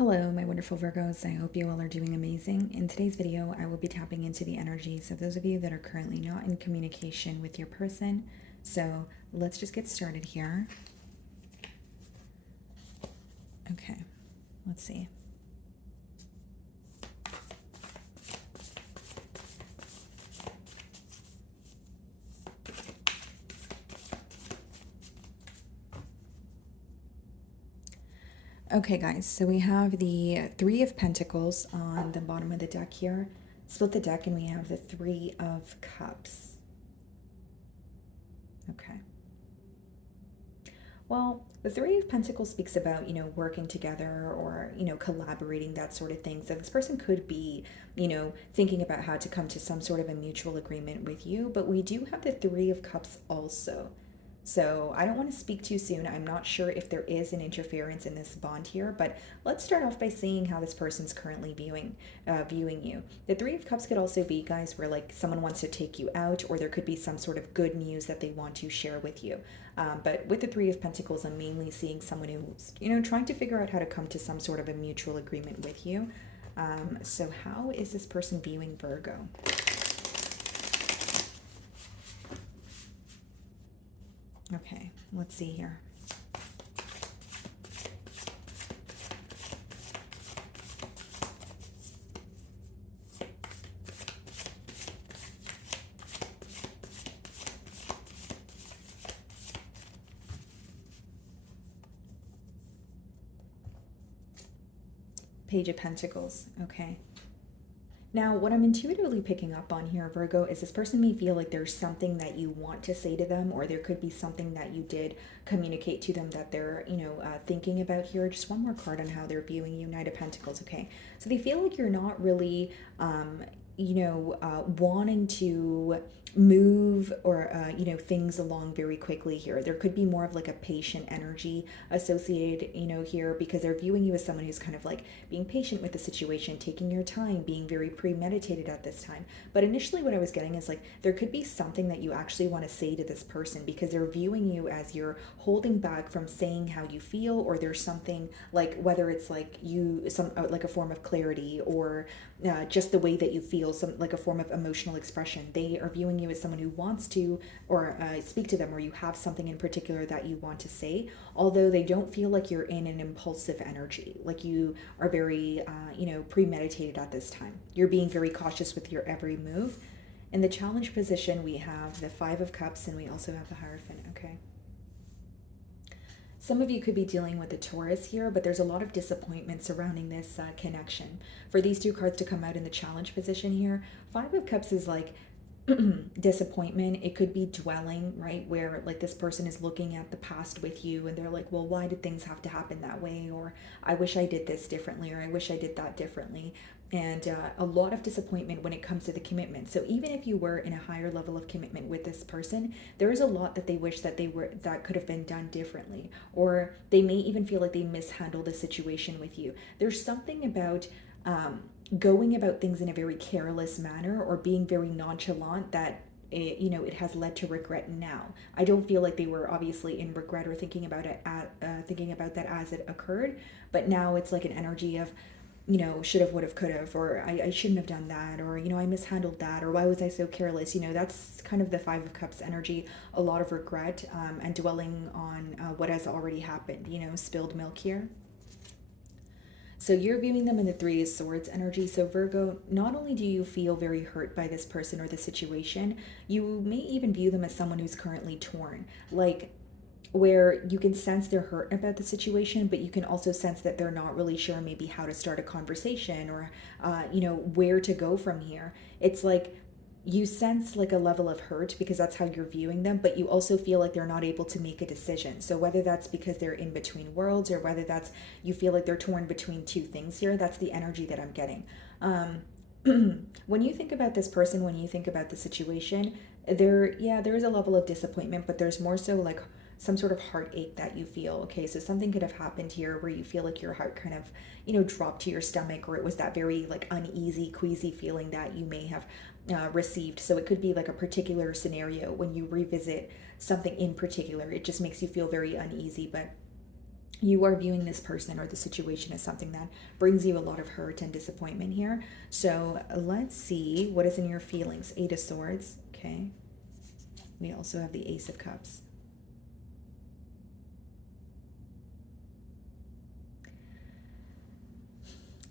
Hello, my wonderful Virgos. I hope you all are doing amazing. In today's video, I will be tapping into the energies of those of you that are currently not in communication with your person. So let's just get started here. Okay, let's see. Okay, guys, so we have the Three of Pentacles on the bottom of the deck here. Split the deck and we have the Three of Cups. Okay. Well, the Three of Pentacles speaks about, working together or, collaborating, that sort of thing. So this person could be, thinking about how to come to some sort of a mutual agreement with you. But we do have the Three of Cups also. So I don't want to speak too soon. I'm not sure if there is an interference in this bond here, but let's start off by seeing how this person's currently viewing you. The Three of Cups could also be, guys, where like someone wants to take you out, or there could be some sort of good news that they want to share with you. But with the Three of Pentacles, I'm mainly seeing someone who's, trying to figure out how to come to some sort of a mutual agreement with you. So how is this person viewing Virgo? Okay, let's see here. Page of Pentacles, okay. Now, what I'm intuitively picking up on here, Virgo, is this person may feel like there's something that you want to say to them, or there could be something that you did communicate to them that they're, thinking about here. Just one more card on how they're viewing you, Knight of Pentacles, okay? So they feel like you're not really, wanting to move or things along very quickly here. There could be more of like a patient energy associated here, because they're viewing you as someone who's kind of like being patient with the situation, taking your time, being very premeditated at this time. But initially what I was getting is like there could be something that you actually want to say to this person, because they're viewing you as you're holding back from saying how you feel, or there's something like, whether it's like like a form of clarity, or just the way that you feel, some like a form of emotional expression. They are viewing you as someone who wants to, or speak to them, or you have something in particular that you want to say, although they don't feel like you're in an impulsive energy, like you are very premeditated at this time. You're being very cautious with your every move. In the challenge position, we have the Five of Cups, and we also have the Hierophant. Okay, some of you could be dealing with a Taurus here, but there's a lot of disappointment surrounding this connection. For these two cards to come out in the challenge position here, Five of Cups is like disappointment. It could be dwelling, right, where like this person is looking at the past with you and they're like, well, why did things have to happen that way, or I wish I did this differently, or I wish I did that differently. And a lot of disappointment when it comes to the commitment. So even if you were in a higher level of commitment with this person, there is a lot that they wish that that could have been done differently, or they may even feel like they mishandled the situation with you. There's something about going about things in a very careless manner, or being very nonchalant, that it has led to regret now. I don't feel like they were obviously in regret or thinking about that as it occurred, but now it's like an energy of, should have, would have, could have, or I shouldn't have done that, or I mishandled that, or why was I so careless. That's kind of the Five of Cups energy. A lot of regret, and dwelling on what has already happened. Spilled milk here. So you're viewing them in the Three of Swords energy. So Virgo, not only do you feel very hurt by this person or the situation, you may even view them as someone who's currently torn. Like, where you can sense they're hurt about the situation, but you can also sense that they're not really sure maybe how to start a conversation, or where to go from here. It's like you sense like a level of hurt because that's how you're viewing them, but you also feel like they're not able to make a decision. So whether that's because they're in between worlds, or whether that's you feel like they're torn between two things here, that's the energy that I'm getting. When you think about this person, when you think about the situation, there is a level of disappointment, but there's more so like some sort of heartache that you feel. Okay, so something could have happened here where you feel like your heart kind of, dropped to your stomach, or it was that very like uneasy, queasy feeling that you may have received. So it could be like a particular scenario when you revisit something in particular. It just makes you feel very uneasy. But you are viewing this person or the situation as something that brings you a lot of hurt and disappointment here. So let's see what is in your feelings. Eight of Swords. Okay. We also have the Ace of Cups.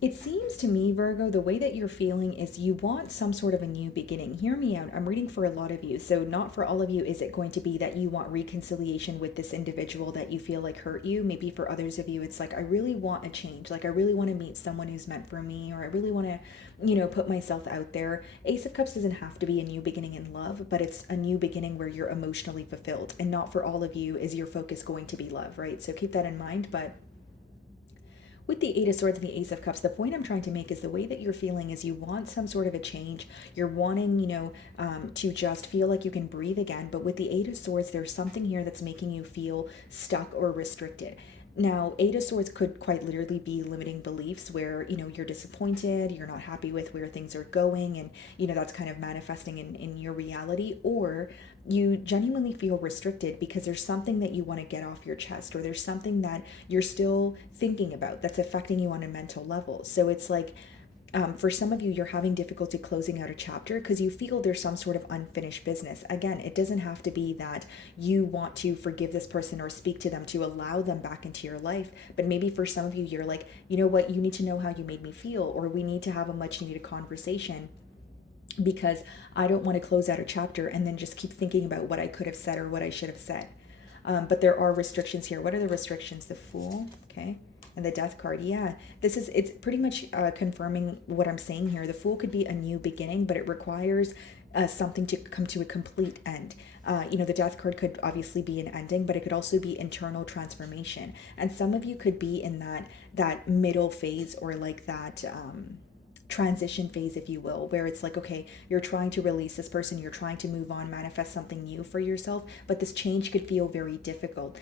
It seems to me, Virgo, the way that you're feeling is you want some sort of a new beginning. Hear me out. I'm reading for a lot of you. So, not for all of you is it going to be that you want reconciliation with this individual that you feel like hurt you. Maybe for others of you, it's like, I really want a change. Like, I really want to meet someone who's meant for me, or I really want to, put myself out there. Ace of Cups doesn't have to be a new beginning in love, but it's a new beginning where you're emotionally fulfilled. And not for all of you is your focus going to be love, right? So, keep that in mind. But with the Eight of Swords and the Ace of Cups, the point I'm trying to make is the way that you're feeling is you want some sort of a change. You're wanting, to just feel like you can breathe again. But with the Eight of Swords, there's something here that's making you feel stuck or restricted. Now, Eight of Swords could quite literally be limiting beliefs where, you're disappointed, you're not happy with where things are going, and, that's kind of manifesting in your reality. Or you genuinely feel restricted because there's something that you want to get off your chest, or there's something that you're still thinking about that's affecting you on a mental level. So it's like, for some of you, you're having difficulty closing out a chapter because you feel there's some sort of unfinished business. Again, it doesn't have to be that you want to forgive this person or speak to them to allow them back into your life. But maybe for some of you, you're like, you know what, you need to know how you made me feel, or we need to have a much needed conversation because I don't want to close out a chapter and then just keep thinking about what I could have said or what I should have said. But there are restrictions here. What are the restrictions? The Fool, okay, and the Death card. Yeah, it's pretty much confirming what I'm saying here. The Fool could be a new beginning, but it requires something to come to a complete end. The Death card could obviously be an ending, but it could also be internal transformation. And some of you could be in that middle phase, or like that transition phase, if you will, where it's like, okay, you're trying to release this person, you're trying to move on, manifest something new for yourself, but this change could feel very difficult.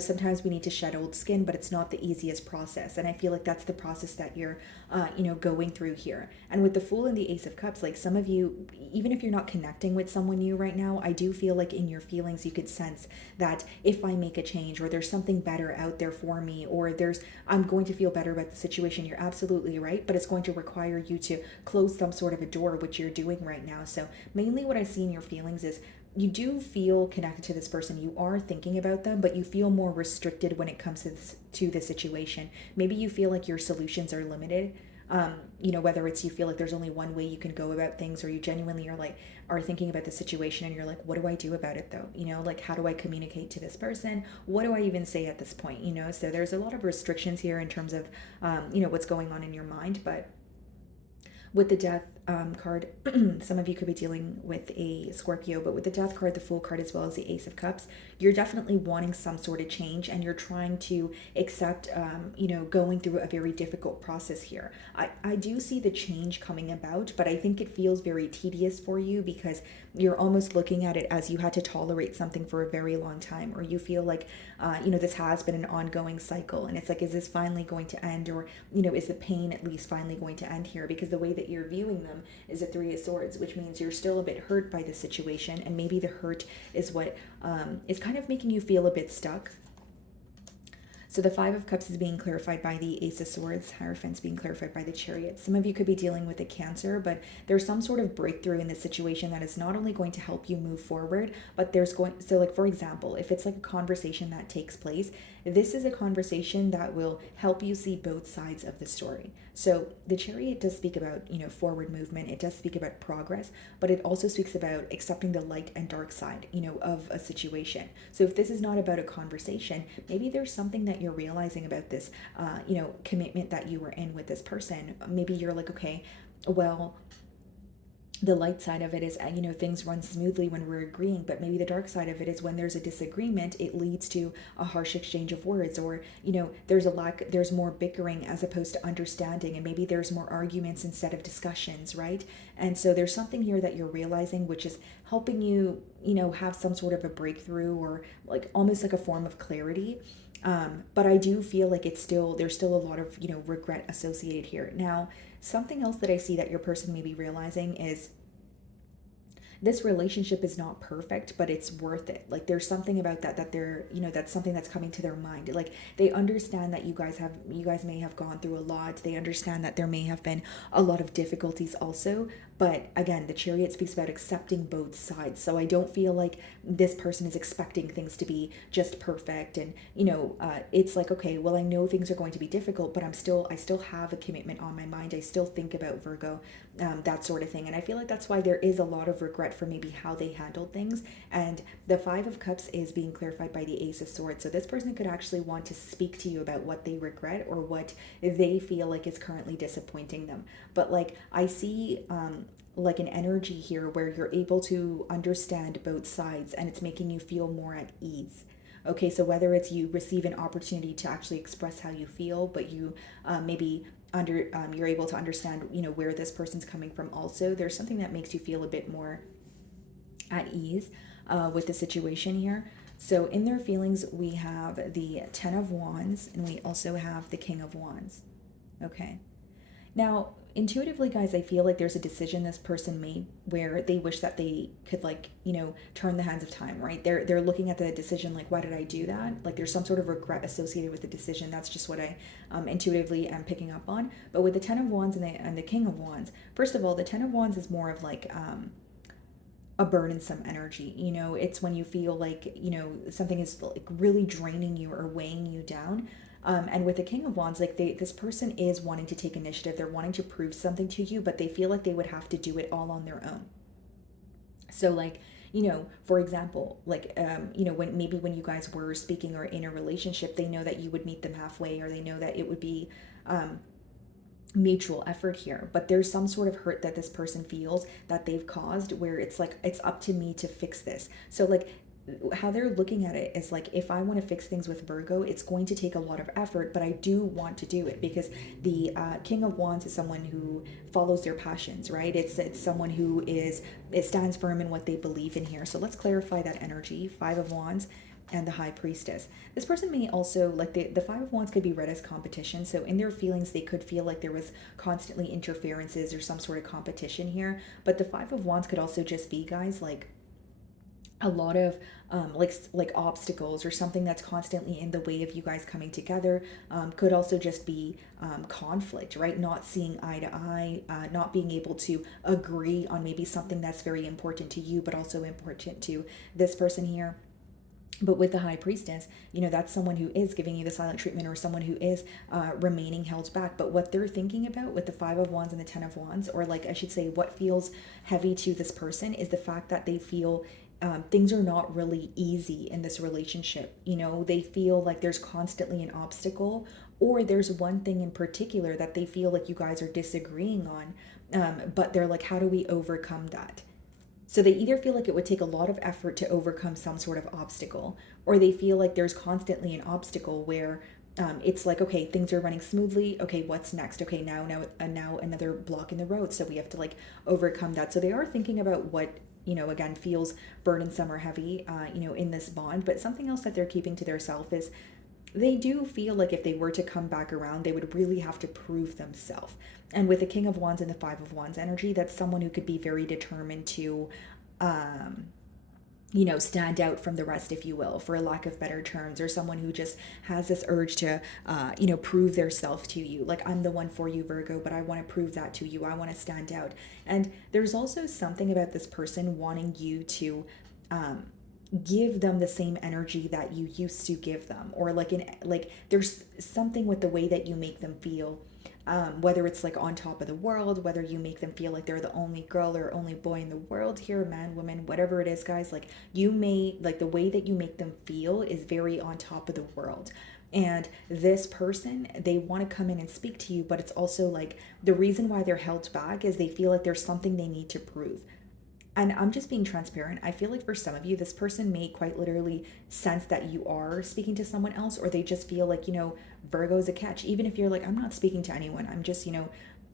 Sometimes we need to shed old skin, but it's not the easiest process. And I feel like that's the process that you're going through here. And with the Fool and the Ace of Cups, like some of you, even if you're not connecting with someone new right now, I do feel like in your feelings you could sense that if I make a change, or there's something better out there for me, or I'm going to feel better about the situation. You're absolutely right, but it's going to require you to close some sort of a door, which you're doing right now. So mainly what I see in your feelings is you do feel connected to this person. You are thinking about them, but you feel more restricted when it comes to the situation. Maybe you feel like your solutions are limited. Whether it's you feel like there's only one way you can go about things, or you genuinely are thinking about the situation and you're like, what do I do about it though? Like, how do I communicate to this person? What do I even say at this point? So there's a lot of restrictions here in terms of, what's going on in your mind. But with the Death card, some of you could be dealing with a Scorpio, but with the Death card, the Fool card, as well as the Ace of Cups, you're definitely wanting some sort of change, and you're trying to accept, going through a very difficult process here. I do see the change coming about, but I think it feels very tedious for you because you're almost looking at it as you had to tolerate something for a very long time, or you feel like, this has been an ongoing cycle, and it's like, is this finally going to end, or, is the pain at least finally going to end here? Because the way that you're viewing them is a Three of Swords, which means you're still a bit hurt by the situation, and maybe the hurt is what is kind of making you feel a bit stuck. So the Five of Cups is being clarified by the Ace of Swords, Hierophant's being clarified by the Chariot. Some of you could be dealing with a Cancer, but there's some sort of breakthrough in this situation that is not only going to help you move forward, but for example, if it's like a conversation that takes place, this is a conversation that will help you see both sides of the story. So the Chariot does speak about, forward movement. It does speak about progress, but it also speaks about accepting the light and dark side, of a situation. So if this is not about a conversation, maybe there's something that you're realizing about this, commitment that you were in with this person. Maybe you're like, okay, well, the light side of it is, things run smoothly when we're agreeing, but maybe the dark side of it is when there's a disagreement, it leads to a harsh exchange of words, or, there's more bickering as opposed to understanding, and maybe there's more arguments instead of discussions, right? And so there's something here that you're realizing, which is helping you, have some sort of a breakthrough, or like almost like a form of clarity. But I do feel like there's still a lot of, regret associated here. Now, something else that I see that your person may be realizing is this relationship is not perfect, but it's worth it. Like there's something about that they're, that's something that's coming to their mind. Like they understand that you guys may have gone through a lot. They understand that there may have been a lot of difficulties also. But again, the Chariot speaks about accepting both sides. So I don't feel like this person is expecting things to be just perfect. And, it's like, okay, well, I know things are going to be difficult, but I still have a commitment on my mind. I still think about Virgo, that sort of thing. And I feel like that's why there is a lot of regret for maybe how they handled things. And the Five of Cups is being clarified by the Ace of Swords. So this person could actually want to speak to you about what they regret or what they feel like is currently disappointing them. But like I see like an energy here where you're able to understand both sides and it's making you feel more at ease. Okay, so whether it's you receive an opportunity to actually express how you feel, but you maybe you're able to understand where this person's coming from. Also, there's something that makes you feel a bit more at ease with the situation here. So in their feelings, we have the Ten of Wands and we also have the King of Wands. Okay. Now, intuitively, guys, I feel like there's a decision this person made where they wish that they could, like, turn the hands of time, right? They're looking at the decision like, why did I do that? Like, there's some sort of regret associated with the decision. That's just what I intuitively am picking up on. But with the Ten of Wands and the King of Wands, first of all, the Ten of Wands is more of like a burdensome energy. It's when you feel like something is like really draining you or weighing you down. And with the King of Wands, like this person is wanting to take initiative. They're wanting to prove something to you, but they feel like they would have to do it all on their own. So like, for example, like, when you guys were speaking or in a relationship, they know that you would meet them halfway, or they know that it would be mutual effort here. But there's some sort of hurt that this person feels that they've caused where it's like, it's up to me to fix this. So like, how they're looking at it is like, if I want to fix things with Virgo, it's going to take a lot of effort, but I do want to do it because the King of Wands is someone who follows their passions, right? It's someone who it stands firm in what they believe in here. So let's clarify that energy. Five of Wands and the High Priestess. This person may also, like the Five of Wands could be read as competition. So in their feelings, they could feel like there was constantly interferences or some sort of competition here. But the Five of Wands could also just be, guys, like a lot of like obstacles or something that's constantly in the way of you guys coming together. Could also just be conflict, right? Not seeing eye to eye, not being able to agree on maybe something that's very important to you but also important to this person here. But with the High Priestess, that's someone who is giving you the silent treatment, or someone who is remaining held back. But what they're thinking about with the Five of Wands and the Ten of Wands, or like I should say, what feels heavy to this person is the fact that they feel things are not really easy in this relationship. They feel like there's constantly an obstacle, or there's one thing in particular that they feel like you guys are disagreeing on. But they're like, how do we overcome that? So they either feel like it would take a lot of effort to overcome some sort of obstacle, or they feel like there's constantly an obstacle where it's like, okay, things are running smoothly. Okay, what's next? Okay, now another block in the road. So we have to like overcome that. So they are thinking about what, again, feels burdensome or heavy, in this bond. But something else that they're keeping to themselves is they do feel like if they were to come back around, they would really have to prove themselves. And with the King of Wands and the Five of Wands energy, that's someone who could be very determined to, stand out from the rest, if you will, for a lack of better terms, or someone who just has this urge to, prove their self to you. Like, I'm the one for you, Virgo, but I want to prove that to you. I want to stand out. And there's also something about this person wanting you to, give them the same energy that you used to give them, or like there's something with the way that you make them feel, whether it's like on top of the world, whether you make them feel like they're the only girl or only boy in the world here, man, woman, whatever it is, guys, like you may, like the way that you make them feel is very on top of the world. And this person, they want to come in and speak to you, but it's also like the reason why they're held back is they feel like there's something they need to prove. And I'm just being transparent. I feel like for some of you, this person may quite literally sense that you are speaking to someone else, or they just feel like, Virgo's a catch. Even if you're like, I'm not speaking to anyone, I'm just,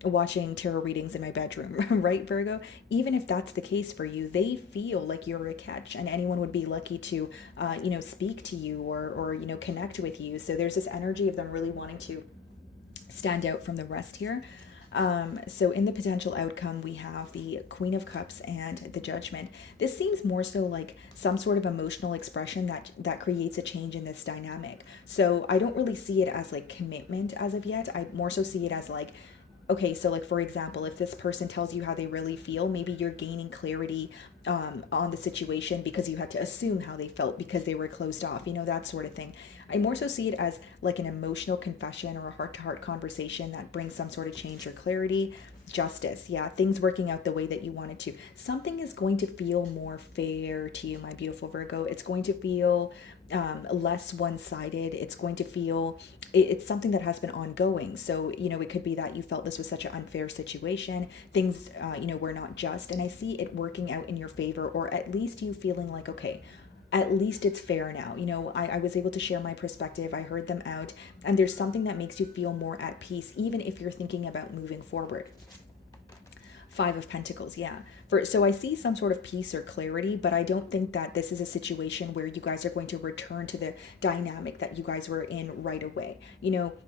watching tarot readings in my bedroom, right, Virgo? Even if that's the case for you, they feel like you're a catch, and anyone would be lucky to, speak to you or connect with you. So there's this energy of them really wanting to stand out from the rest here. So in the potential outcome, we have the Queen of Cups and the Judgment. This seems more so like some sort of emotional expression that creates a change in this dynamic. So I don't really see it as like commitment as of yet. I more so see it as like, okay, so like for example, if this person tells you how they really feel, maybe you're gaining clarity on the situation because you had to assume how they felt because they were closed off, that sort of thing. I more so see it as like an emotional confession or a heart to heart conversation that brings some sort of change or clarity. Justice, yeah, things working out the way that you wanted to. Something is going to feel more fair to you, my beautiful Virgo. It's going to feel less one sided. It's going to feel, it's something that has been ongoing. So, it could be that you felt this was such an unfair situation. Things, were not just. And I see it working out in your favor, or at least you feeling like, okay, at least it's fair now. I was able to share my perspective. I heard them out. And there's something that makes you feel more at peace, even if you're thinking about moving forward. Five of Pentacles, yeah. So I see some sort of peace or clarity, but I don't think that this is a situation where you guys are going to return to the dynamic that you guys were in right away.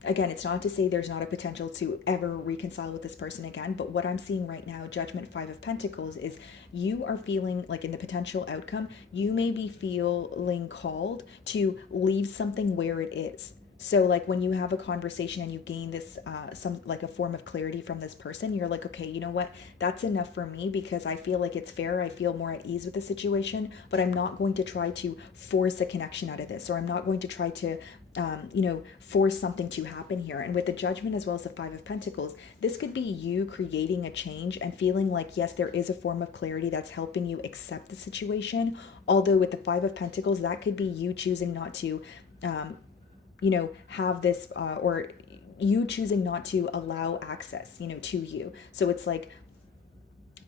Again, it's not to say there's not a potential to ever reconcile with this person again, but what I'm seeing right now, Judgment, Five of Pentacles, is you are feeling like in the potential outcome, you may be feeling called to leave something where it is. So like when you have a conversation and you gain this some like a form of clarity from this person, you're like, okay, you know what? That's enough for me because I feel like it's fair. I feel more at ease with the situation, but I'm not going to try to force a connection out of this, or I'm not going to try to force something to happen here. And with the Judgment as well as the Five of Pentacles, this could be you creating a change and feeling like, yes, there is a form of clarity that's helping you accept the situation. Although with the Five of Pentacles, that could be you choosing not to have this or you choosing not to allow access, to you. So it's like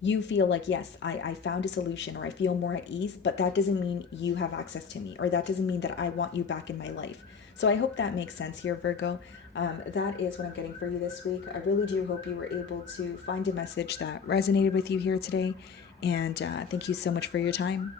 you feel like, yes, I found a solution, or I feel more at ease, but that doesn't mean you have access to me, or that doesn't mean that I want you back in my life. So I hope that makes sense here, Virgo. That is what I'm getting for you this week. I really do hope you were able to find a message that resonated with you here today. And thank you so much for your time.